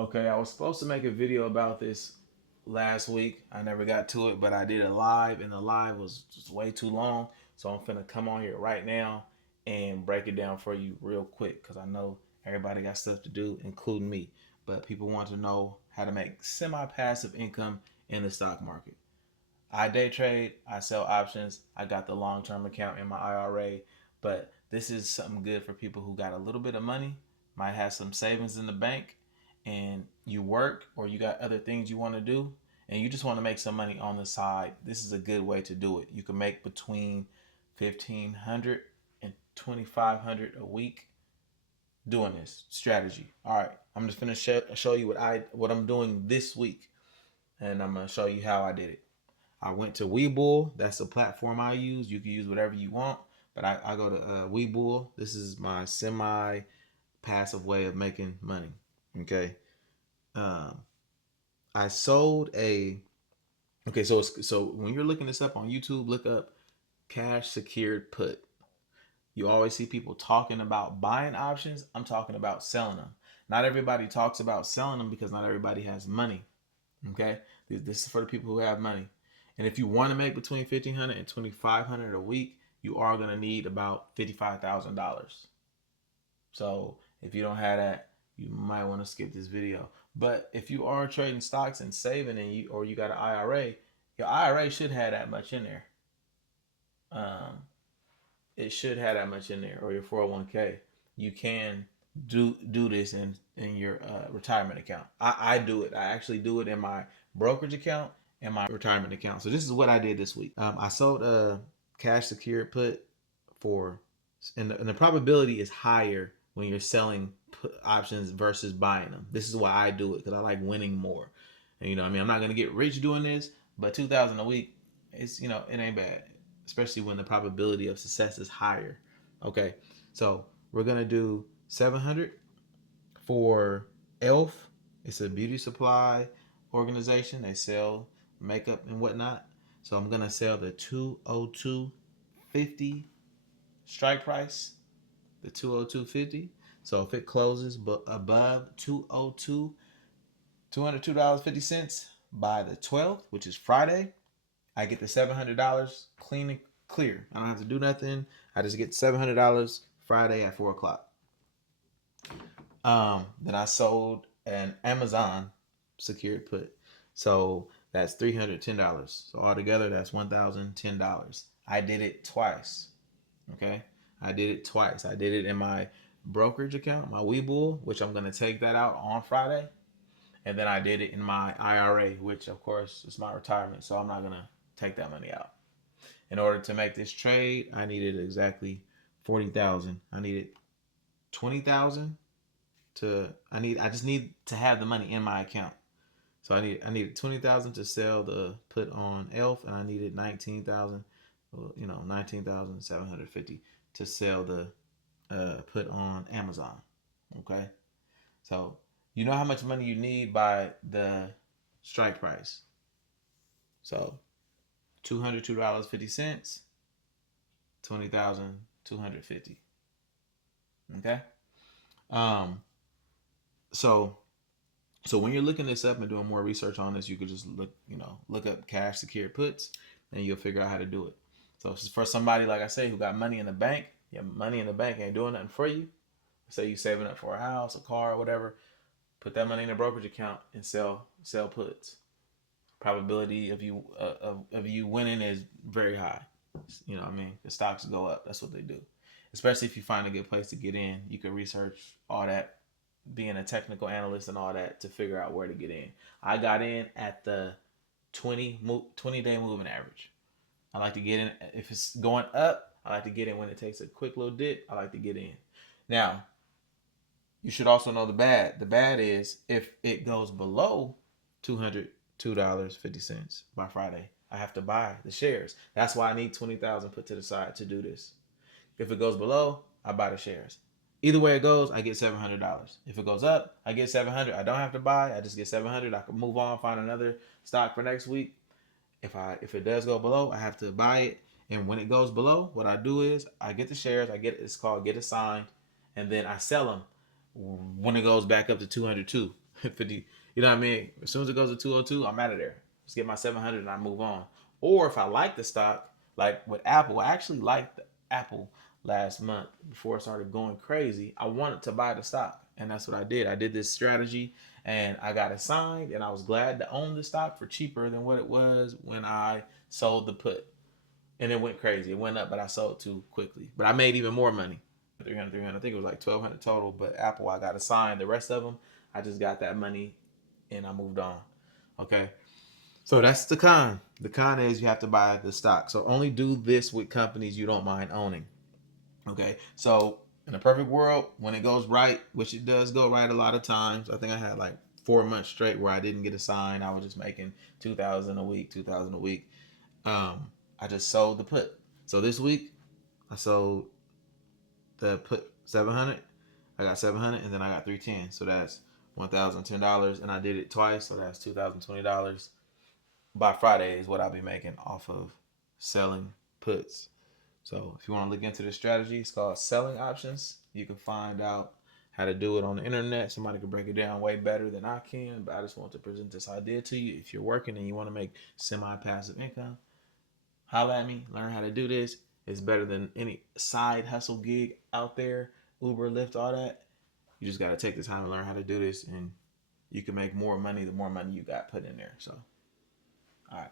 Okay, I was supposed to make a video about this last week. I never got to it, but I did a live, and the live was just way too long. So I'm finna come on here right now and break it down for you real quick because I know everybody got stuff to do, including me. But people want to know how to make semi passive income in the stock market. I day trade, I sell options, I got the long term account in my IRA, but this is something good for people who got a little bit of money, might have some savings in the bank, and you work or you got other things you want to do, and you just want to make some money on the side. This is a good way to do it. You can make between 1,500 and 2,500 a week doing this strategy. All right, I'm just gonna show you what I'm doing this week, and I'm gonna show you how I did it. I went to Webull. That's the platform I use. You can use whatever you want, but I go to Webull. This is my semi passive way of making money. Okay. Um, I sold a. Okay, so when you're looking this up on YouTube, look up cash secured put. You always see people talking about buying options. I'm talking about selling them. Not everybody talks about selling them because not everybody has money. Okay, this is for the people who have money. And if you want to make between 1,500 and 2,500 a week, you are going to need about $55,000. So if you don't have that, you might want to skip this video. But if you are trading stocks and saving, and you got an IRA, your IRA should have that much in there. Um, it should have that much in there, or your 401k. You can do this in your retirement account. I do it. I actually do it in my brokerage account and my retirement account. So this is what I did this week. I sold a cash secured put for, and the probability is higher when you're selling put options versus buying them. This is why I do it, because I like winning more. And you know, I mean, I'm not gonna get rich doing this, but 2,000 a week, it's, it ain't bad, especially when the probability of success is higher. Okay, so we're gonna do 700 for Elf. It's a beauty supply organization. They sell makeup and whatnot. So I'm gonna sell the 202.50 strike price, the 202.50. So if it closes above 202, $202.50 by the 12th, which is Friday, I get the $700 clean and clear. I don't have to do nothing. I just get $700 Friday at 4 o'clock. Then I sold an Amazon secured put. So that's $310. So altogether, that's $1,010. I did it twice. Okay, I did it twice. I did it in my brokerage account, my Webull, which I'm gonna take that out on Friday, and then I did it in my IRA, which of course is my retirement. So I'm not gonna take that money out. In order to make this trade, I needed exactly 40,000. I needed 20,000 to. I just need to have the money in my account. So I needed 20,000 to sell the put on Elf, and I needed 19,000. 19,750 to sell the put on Amazon. Okay, so you know how much money you need by the strike price. So $202.50, 20,250. Okay. Um. So when you're looking this up and doing more research on this, you could just look up cash secured puts, and you'll figure out how to do it. So for somebody like I say who got money in the bank, yeah, money in the bank ain't doing nothing for you. Say you saving up for a house, a car, or whatever. Put that money in a brokerage account and sell puts. Probability of you winning is very high. You know what I mean? The stocks go up. That's what they do. Especially if you find a good place to get in, you can research all that, being a technical analyst and all that, to figure out where to get in. I got in at the 20 day moving average. I like to get in if it's going up. I like to get in when it takes a quick little dip. I like to get in. Now, you should also know the bad. The bad is if it goes below $202.50 by Friday, I have to buy the shares. That's why I need 20,000 put to the side to do this. If it goes below, I buy the shares. Either way it goes, I get $700. If it goes up, I get 700. I don't have to buy. I just get 700. I can move on, find another stock for next week. If it does go below, I have to buy it. And when it goes below, what I do is I get the shares. It's called get assigned, and then I sell them when it goes back up to 202. 50, you know what I mean? As soon as it goes to 202, I'm out of there. Just get my 700 and I move on. Or if I like the stock, like with Apple, I actually liked Apple last month before it started going crazy. I wanted to buy the stock, and that's what I did. I did this strategy and I got assigned, and I was glad to own the stock for cheaper than what it was when I sold the put. And it went crazy. It went up, but I sold too quickly. But I made even more money. 300. I think it was like 1,200 total. But Apple, I got assigned. The rest of them, I just got that money and I moved on. Okay. So that's the con. The con is you have to buy the stock. So only do this with companies you don't mind owning. Okay. So in a perfect world, when it goes right, which it does go right a lot of times, I think I had like 4 months straight where I didn't get assigned. I was just making 2,000 a week, 2,000 a week. I just sold the put. So this week I sold the put 700. I got 700 and then I got 310. So that's $1,010 and I did it twice. So that's $2,020 by Friday is what I'll be making off of selling puts. So if you want to look into the strategy, it's called selling options. You can find out how to do it on the internet. Somebody can break it down way better than I can, but I just want to present this idea to you. If you're working and you want to make semi-passive income, holla at me, learn how to do this. It's better than any side hustle gig out there, Uber, Lyft, all that. You just got to take the time to learn how to do this, and you can make more money the more money you got put in there. So, all right.